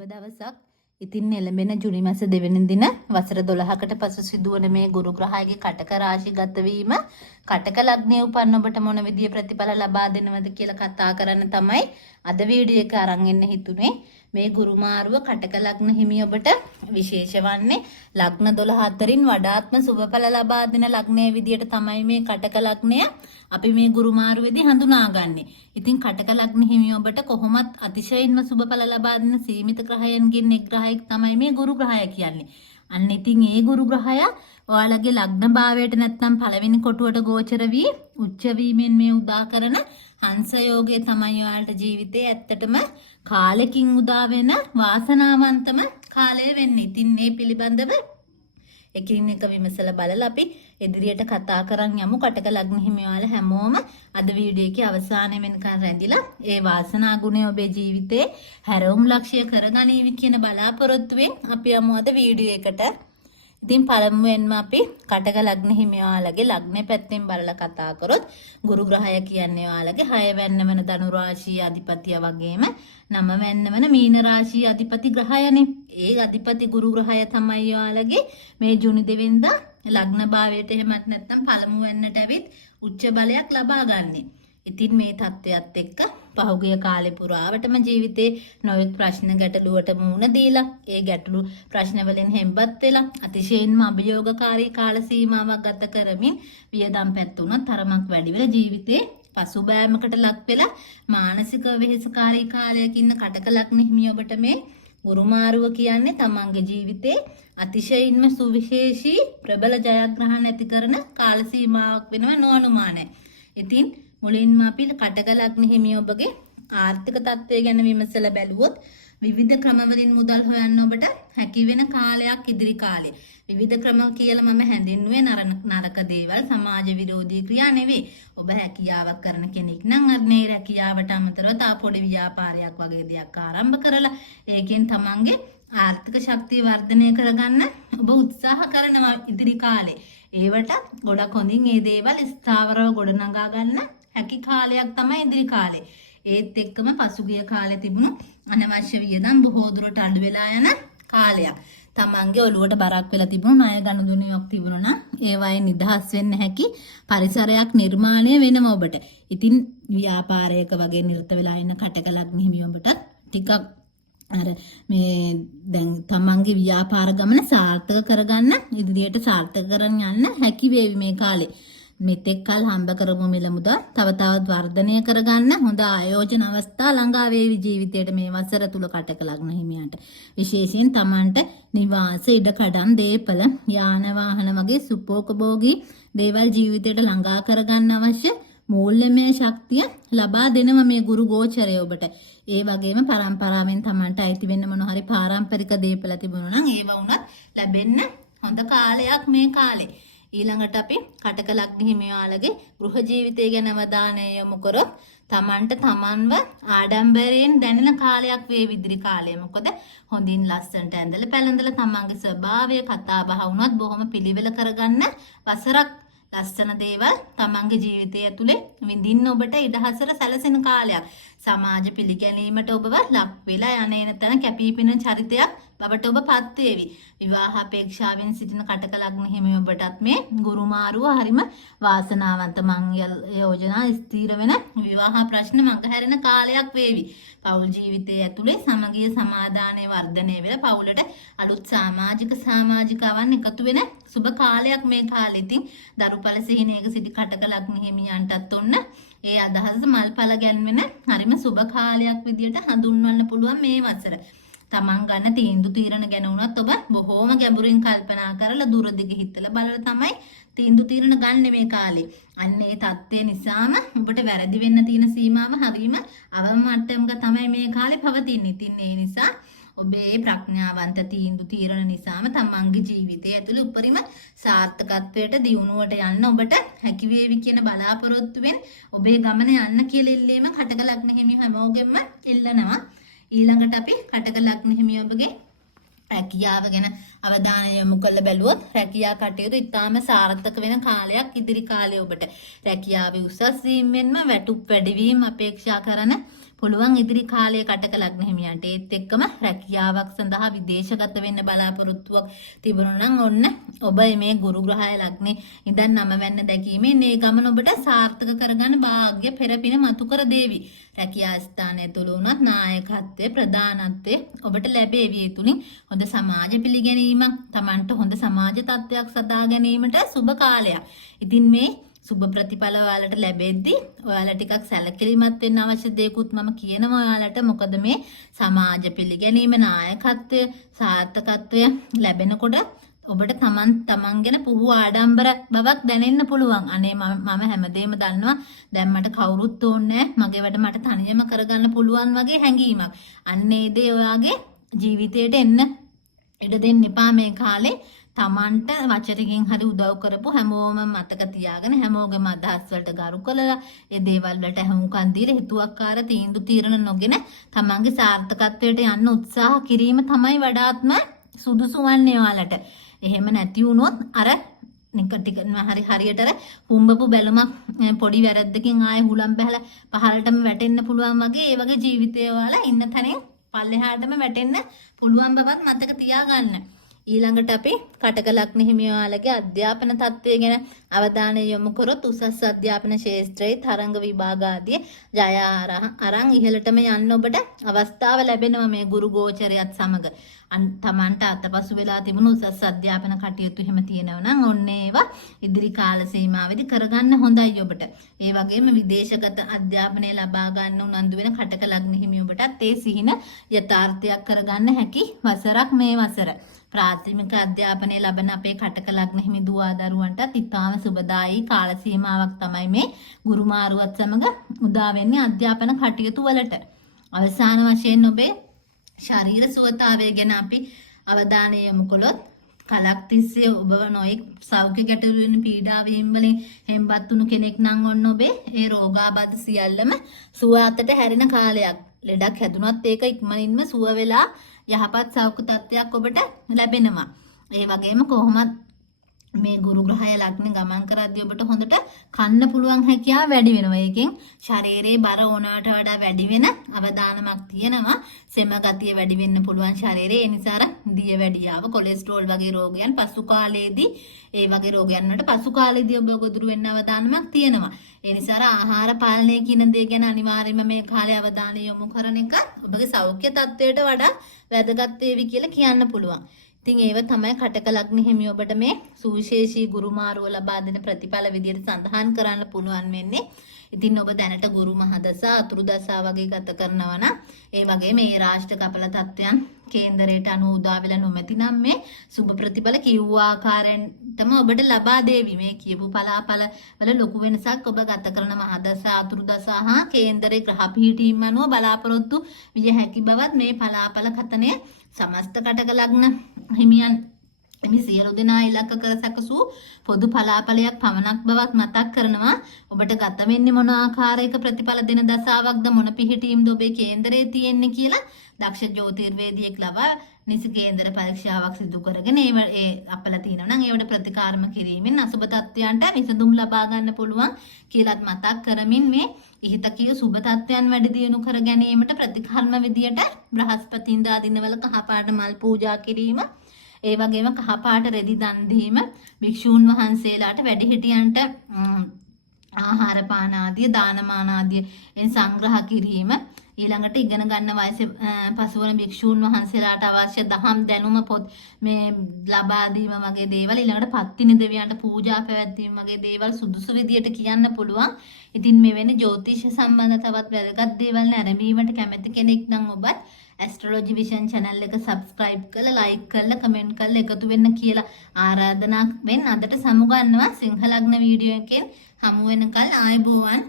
සුබ දවසක්. ඉතින් එළඹෙන ජුනි මාස 2 වෙනි දින වසර 12කට පසු සිදුවන මේ ගුරු ග්‍රහයගේ කටක රාශිගත වීම කටක ලග්නයේ උපන් ඔබට මොන විදිය ප්‍රතිඵල ලබා දෙනවද කියලා කතා කරන්න තමයි අද වීඩියෝ එක අරන් එන්න හිතුනේ. මේ ගුරු මාරුව කටක ලග්න හිමි ඔබට විශේෂ වන්නේ ලග්න 12 අතරින් වඩාත්ම සුබඵල ලබා දෙන ලග්නයේ විදියට තමයි මේ කටක ලග්නය අපි මේ ගුරු මාරුවේදී හඳුනාගන්නේ. ඉතින් කටක ලග්න හිමි ඔබට කොහොමත් අතිශයින්ම සුබඵල ලබා දෙන සීමිත ග්‍රහයන්ගෙන් එක් ග්‍රහයක් තමයි මේ ගුරු ග්‍රහය කියන්නේ. අන්න ඉතින් ඒ ගුරු ග්‍රහය ඔයාලගේ ලග්න භාවයට නැත්නම් පළවෙනි කොටුවට ගෝචර වී උච්ච වීමෙන් මේ උදා කරන හංස යෝගය තමයි ඔයාලට ජීවිතේ ඇත්තටම කාලෙකින් උදා වෙන වාසනාවන්තම කාලය වෙන්නේ. ඉතින් මේ පිළිබඳව එකින් එක විමසලා බලලා අපි ඉදිරියට කතා කරන් යමු. කටක ලග්න හිමි ඔයාලා හැමෝම අද වීඩියෝ එකේ අවසානයේ වෙනකන් රැඳිලා ඒ වාසනා ගුණය ඔබේ ජීවිතේ හැරවුම් ලක්ෂ්‍ය කරගනීවි කියන බලාපොරොත්තුවෙන් අපි යමු අද වීඩියෝ එකට. ඉතින් පළමුවෙන්ම අපි කටක ලග්න හිමි ඔයාලගේ ලග්නේ පැත්තෙන් බලලා කතා කරොත් ගුරු ග්‍රහය කියන්නේ ඔයාලගේ 6 වෙන්න වෙන ධනු රාශිය අධිපතිය වගේම 9 වෙන්න වෙන මීන රාශිය අධිපති ග්‍රහයනේ. ඒ අධිපති ගුරු ග්‍රහය තමයි ඔයාලගේ මේ ජුනි 2 වෙනිදා ලග්න භාවයට එහෙමත් නැත්නම් පළමු වෙන්නට ඇවිත් උච්ච බලයක් ලබා ගන්නෙ. ඉතින් මේ தත්වයක් එක්ක පහුගිය කාලේ පුරාවටම ජීවිතේ නොයෙක් ප්‍රශ්න ගැටලුවට මුහුණ දීලා ඒ ගැටලු ප්‍රශ්න වලින් හෙම්බත් වෙලා අතිශයින්ම අභියෝගකාරී කාල සීමාවක් ගත කරමින් වියදම් පැත්තුණත් තරමක් වැඩි වෙලා ජීවිතේ පසුබෑමකට ලක් වෙලා මානසික වෙහෙසකාරී කාලයක ඉන්න කටක ලග්න හිමි ඔබට මේ ගුරු මාරුව කියන්නේ තමන්ගේ ජීවිතේ අතිශයින්ම සුවිශේෂී ප්‍රබල ජයග්‍රහණ ඇති කරන කාල සීමාවක් වෙනව නොඅනුමානයි. ඉතින් මුලින්ම අපි කටක ලග්න හිමි ඔබගේ ආර්ථික තත්ත්වය ගැන විමසලා බැලුවොත් විවිධ ක්‍රමවලින් මුදල් හොයන්න ඔබට හැකි වෙන කාලයක් ඉදිරි කාලේ. විවිධ ක්‍රම කියලා මම හැඳින්වුවේ නරක දේවල් සමාජ විරෝධී ක්‍රියා නෙවෙයි. ඔබ හැකියාවක් කරන කෙනෙක් නම් අර්නේ හැකියාවට අමතරව තා පොඩි ව්‍යාපාරයක් වගේ දෙයක් ආරම්භ කරලා ඒකෙන් තමන්ගේ ආර්ථික ශක්තිය වර්ධනය කරගන්න ඔබ උත්සාහ කරනවා ඉදිරි කාලේ. ඒවට ගොඩක් හොඳින් මේ දේවල් ස්ථාවරව ගොඩනගා ගන්න හැකි කාලයක් තමයි ඉදිරි කාලේ. ඒත් එක්කම පසුගිය කාලේ තිබුණු අනවශ්‍ය වියදම් බොහෝ දුරට අඩු වෙලා යන කාලයක්. තමන්ගේ ඔළුවට බරක් වෙලා තිබුණු ණය ගනුදෙනුවක් තිබුණා නම් ඒවායින් නිදහස් වෙන්න හැකි පරිසරයක් නිර්මාණය වෙනවා ඔබට. ඉතින් ව්‍යාපාරයක වගේ නිරත වෙලා ඉන්න කටක ලග්න හිමි ඔබට ටිකක් අර මේ දැන් තමන්ගේ ව්‍යාපාර ගමන සාර්ථක කරගන්න ඉදිරියට සාර්ථක කරගෙන යන්න හැකි වේවි මේ කාලේ. මෙතෙක් කල හම්බ කරමු මිල මුදල් තව තවත් වර්ධනය කරගන්න හොඳ ආයෝජන අවස්ථා ළඟා වේවි ජීවිතයට මේ වසර තුල කටක ලග්න හිමියන්ට. විශේෂයෙන් තමන්ට නිවාස ඉඩකඩම් දීපල යාන වාහන වගේ සුපෝකභෝගී දේවල් ජීවිතයට ළඟා කරගන්න අවශ්‍ය මූල්‍යමය ශක්තිය ලබා දෙනවා මේ ගුරු ගෝචරය ඔබට. ඒ වගේම පරම්පරාවෙන් තමන්ට අයිති වෙන්න මොන හරි පාරම්පරික දේපල තිබුණා නම් ඒව වුණත් ලැබෙන්න හොඳ කාලයක් මේ කාලේ. ඊළඟට අපි කටක ලග්න හිමි ඔයාලගේ ගෘහ ජීවිතය ගැන අවධානය යොමු කරොත් තමන්ට තමන්ව ආඩම්බරයෙන් දැනෙන කාලයක් වේ විදිරි කාලය. මොකද හොඳින් ලස්සනට ඇඳලා පැළඳලා තමන්ගේ ස්වභාවය කතා බහ වුණත් බොහොම පිළිවෙල කරගන්න වසරක් ලස්සන දේවල් තමන්ගේ ජීවිතය ඇතුලේ විඳින්න ඔබට ඉඩහසර සැලසෙන කාලයක්. සමාජ පිළිගැනීමට ඔබව ලක් වෙලා යන එන තැන කැපිපෙනෙන චරිතයක් බවට ඔබ පත් වේවි. විවාහ අපේක්ෂාවෙන් සිටින කටක ලග්න හිමි ඔබටත් මේ ගුරු මාරුව හරිම වාසනාවන්ත මංගල යෝජනා ස්ථීර වෙන විවාහ ප්‍රශ්න මඟහැරෙන කාලයක් වේවි. පෞල් ජීවිතයේ ඇතුලේ සමගිය සමාදානයේ වර්ධනය වෙලා පෞලට අලුත් සමාජිකවන් එකතු වෙන සුබ කාලයක් මේ කාලෙ. ඉතින් දරුපල සිහිනයක සිටි කටක ලග්න හිමියන්ටත් ඔන්න ඒ අදහස මල්පල ගැන්වෙන හරිම සුබ කාලයක් විදියට හඳුන්වන්න පුළුවන් මේ වසර. තමන් ගන්න තීන්දුව తీරන ගැන උනත් ඔබ බොහෝම ගැඹුරින් කල්පනා කරලා දුරදිග හිතලා බලලා තමයි තීන්දුව తీරන ගන්න මේ කාලේ. අන්න ඒ தත්ත්වය නිසාම ඔබට වැරදි වෙන්න තියෙන සීමාව හරීම අවම මට්ටමක තමයි මේ කාලේ පවතින්නේ. ඉතින් ඒ නිසා ඔබේ ප්‍රඥාවන්ත තීන්දුව తీරන නිසාම තමන්ගේ ජීවිතය ඇතුළේ උපරිම සාර්ථකත්වයට දියුණුවට යන්න ඔබට හැකි වේවි කියන බලාපොරොත්තුවෙන් ඔබේ ගමන යන්න කියලා ඉල්ලීම කටක ලග්න හිමි හැමෝගෙම ඉල්ලනවා. ඊළඟට අපි කටක ලග්න හිමි ඔබගේ රැකියාව ගැන අවධානය යොමු කරලා බැලුවොත් රැකියා කටයුතු ඉතාම සාර්ථක වෙන කාලයක් ඉදිරි කාලේ ඔබට. රැකියාවේ උසස් වීමෙන්ම වැටුප් වැඩිවීම අපේක්ෂා කරන පුළුවන් ඉදිරි කාලයේ කටක ලග්න හිමියන්ට. ඒත් එක්කම රැකියාවක් සඳහා විදේශගත වෙන්න බලාපොරොත්තුවක් තිබුණා නම් ඔන්න ඔබ මේ ගුරු ග්‍රහය ලග්නේ ඉඳන් නම වෙන්න දැකීමේ මේ ගමන ඔබට සාර්ථක කරගන්න වාග්ය පෙරපින මතු කර දේවි. රැකියා ස්ථානය තුළ උනත් නායකත්වයේ ප්‍රධානත්වයේ ඔබට ලැබේවි. ඒ තුලින් හොඳ සමාජ පිළිගැනීමක්, Tamanට හොඳ සමාජ තත්ත්වයක් සදා ගැනීමට සුබ කාලයක්. ඉතින් මේ සුබ ප්‍රතිඵල ඔයාලට ලැබෙද්දී ඔයාලා ටිකක් සැලකිලිමත් වෙන්න අවශ්‍ය දේකුත් මම කියනවා ඔයාලට. මොකද මේ සමාජ පිළිගැනීම, නායකත්වය, සාර්ථකත්වය ලැබෙනකොට ඔබට තමන් ගැන පුහු ආඩම්බර බවක් දැනෙන්න පුළුවන්. අනේ මම හැමදේම දන්නවා. දැන් මට කවුරුත් ඕනේ නැහැ. මගේ වැඩ මට තනියම කරගන්න පුළුවන් වගේ හැඟීමක්. අන්නේ දේ ඔයාගේ ජීවිතයට එන්න ඉඩ දෙන්න එපා මේ කාලේ. තමන්ට වචනකින් හරි උදව් කරපු හැමෝම මතක තියාගෙන හැමෝගේම අදහස් වලට ගරු කරලා ඒ දේවල් වලට හැමෝකන් දීලා හිතුවක්කාර තීරණ නොගෙන තමන්ගේ සාර්ථකත්වයට යන්න උත්සාහ කිරීම තමයි වඩාත්ම සුදුසු වන්නේ ඔයාලට. එහෙම නැති වුණොත් අර හරියට අර හුම්බපු බැලුමක් පොඩි වැරද්දකින් ආයේ හුලම් බහලා පහළටම වැටෙන්න පුළුවන් වගේ ඒ වගේ ජීවිතය ඔයාලා ඉන්න තැනින් පල්ලෙහාටම වැටෙන්න පුළුවන් බවත් මතක තියාගන්න. ඊළඟට අපි කටක ලග්න හිමියාලගේ අධ්‍යාපන තත්ත්වය ගැන අවධානය යොමු කරොත් උසස් අධ්‍යාපන ශාස්ත්‍රයේ තරංග විභාග ආදී ජය අරන් ඉහළටම යන්න ඔබට අවස්ථාව ලැබෙනවා මේ ගුරු ගෝචරයත් සමග. තමන්ට අතපසු වෙලා තිබුණු උසස් අධ්‍යාපන කටයුතු එහෙම තියෙනවා නම් ඔන්න ඒවා ඉදිරි කාල සීමාවෙදි කරගන්න හොඳයි ඔබට. ඒ වගේම විදේශගත අධ්‍යාපනය ලබා ගන්න උනන්දු වෙන කටක ලග්න හිමි ඔබටත් ඒ සිහින යථාර්ථයක් කරගන්න හැකි වසරක් මේ වසර. ප්‍රාථමික අධ්‍යාපනය ලබන අපේ කටක ලග්න හිමි දුවා දරුවන්ටත් ඉතාම සුබදායී කාල සීමාවක් තමයි මේ ගුරු මාරුවත් සමග උදා වෙන්නේ අධ්‍යාපන කටයුතු වලට. අවසාන වශයෙන් ඔබේ ශරීර සුවතාවය ගැන අපි අවධානය යොමු කළොත් කලක් තිස්සේ ඔබ නොයෙක් සෞඛ්‍ය ගැටලු වෙන පීඩාවීම් වලින් හෙම්බත් වුණු කෙනෙක් නම් ඔන්න ඔබේ ඒ රෝගාබාධ සියල්ලම සුව අතට හැරෙන කාලයක්. ලෙඩක් හැදුනත් ඒක ඉක්මනින්ම සුව වෙලා යහපත් සෞඛ්‍ය තත්ත්වයක් ඔබට ලැබෙනවා. ඒ වගේම කොහොමත් මේ ගුරු ග්‍රහය ලග්න ගමන් කරද්දී ඔබට හොඳට කන්න පුළුවන් හැකියාව වැඩි වෙනවා. ඒකෙන් ශරීරයේ බර ඕනවට වඩා වැඩි වෙන අවදානමක් තියෙනවා. සෙම ගතිය වැඩි වෙන්න පුළුවන් ශරීරයේ. ඒ නිසා දිය වැඩියාව, කොලෙස්ටරෝල් වගේ රෝගයන් පසු කාලයේදී ඒ වගේ රෝගයන් වලට පසු කාලයේදී ඔබ ගොදුරු වෙන්න අවදානමක් තියෙනවා. ඒ නිසා ආහාර පාලනය කියන දේ ගැන අනිවාර්යයෙන්ම මේ කාලේ අවධානය යොමු කරන එක ඔබගේ සෞඛ්‍ය තත්ත්වයට වඩා වැදගත් වේවි කියලා කියන්න පුළුවන්. ඉතින් ඒව තමයි කටක ලග්න හිමි ඔබට මේ සුවිශේෂී ගුරු මාරුව ලබා දෙන ප්‍රතිඵල විදිහට සඳහන් කරන්න පුළුවන් වෙන්නේ. ඉතින් ඔබ දැනට ගුරු මහදසා අතුරු දසා වගේ ගත කරනවා නම් ඒ වගේ මේ රාෂ්ට්‍ර කපල තත්වයන් කේන්දරයට අනුව උදා වෙලා නොමැති නම් මේ සුබ ප්‍රතිඵල කිව්ව ආකාරයෙන්ම ඔබට ලබා දෙවි. මේ කියපු පලාපල වල ලොකු වෙනසක් ඔබ ගත කරන මහදසා අතුරු දසා හා කේන්දරේ ග්‍රහ පිහිටීම් අනුව බලාපොරොත්තු විය හැකි බවත් මේ පලාපල කතනය සමස්ත කටක ලග්න හිමියන් මේ සියලු දෙනා ඉලක්ක කර සැකසූ පොදු පලාපලයක් පමණක් බවත් මතක් කරනවා. ඔබට ගත වෙන්නේ මොන ආකාරයක ප්‍රතිඵල දෙන දසාවක්ද, මොන පිහිටීම්ද ඔබේ කේන්දරේ තියෙන්නේ කියලා දක්ෂ ජ්‍යොතිර්වේදියෙක් ලබා නිසි කේන්දර පරීක්ෂාවක් සිදු කරගෙන ඒ අපල තියෙනවා නම් ඒවට ප්‍රතිකාරම කිරීමෙන් අසුබ තත්ත්වයන්ට විසඳුම් ලබා ගන්න පුළුවන් කියලාත් මතක් කරමින් මේ ඉහිත කිය සුබ තත්ත්වයන් වැඩි දියුණු කර ගැනීමට ප්‍රතිකර්ම විදියට බ්‍රහස්පතින්දා දිනවල කහපාට මල් පූජා කිරීම, ඒ වගේම කහපාට රෙදි දන් දීම, භික්ෂූන් වහන්සේලාට වැඩිහිටියන්ට ආහාර පාන ආදී දානමාන ආදී සංග්‍රහ කිරීම, ඊළඟට ඉගෙන ගන්න වයසේ පසුවන භික්ෂූන් වහන්සේලාට අවශ්‍ය දහම් දැනුම පොත් මේ ලබා දීම වගේ දේවල්, ඊළඟට පත්තිනි දෙවියන්ට පූජා පැවැත්වීම වගේ දේවල් සුදුසු විදියට කියන්න පුළුවන්. ඉතින් මෙවැනි ජ්‍යොතිෂ සම්බන්ධ තවත් වැදගත් දේවල් නැරඹීමට කැමති කෙනෙක් නම් ඔබත් ඇස්ට්‍රොලොජි විෂන් channel එක subscribe කරලා like කරලා comment කරලා එකතු වෙන්න කියලා ආරාධනා වෙන්න අදට සමුගන්නවා. සිංහ ලග්න වීඩියෝ එකෙන් හමු වෙනකල් ආයුබෝවන්.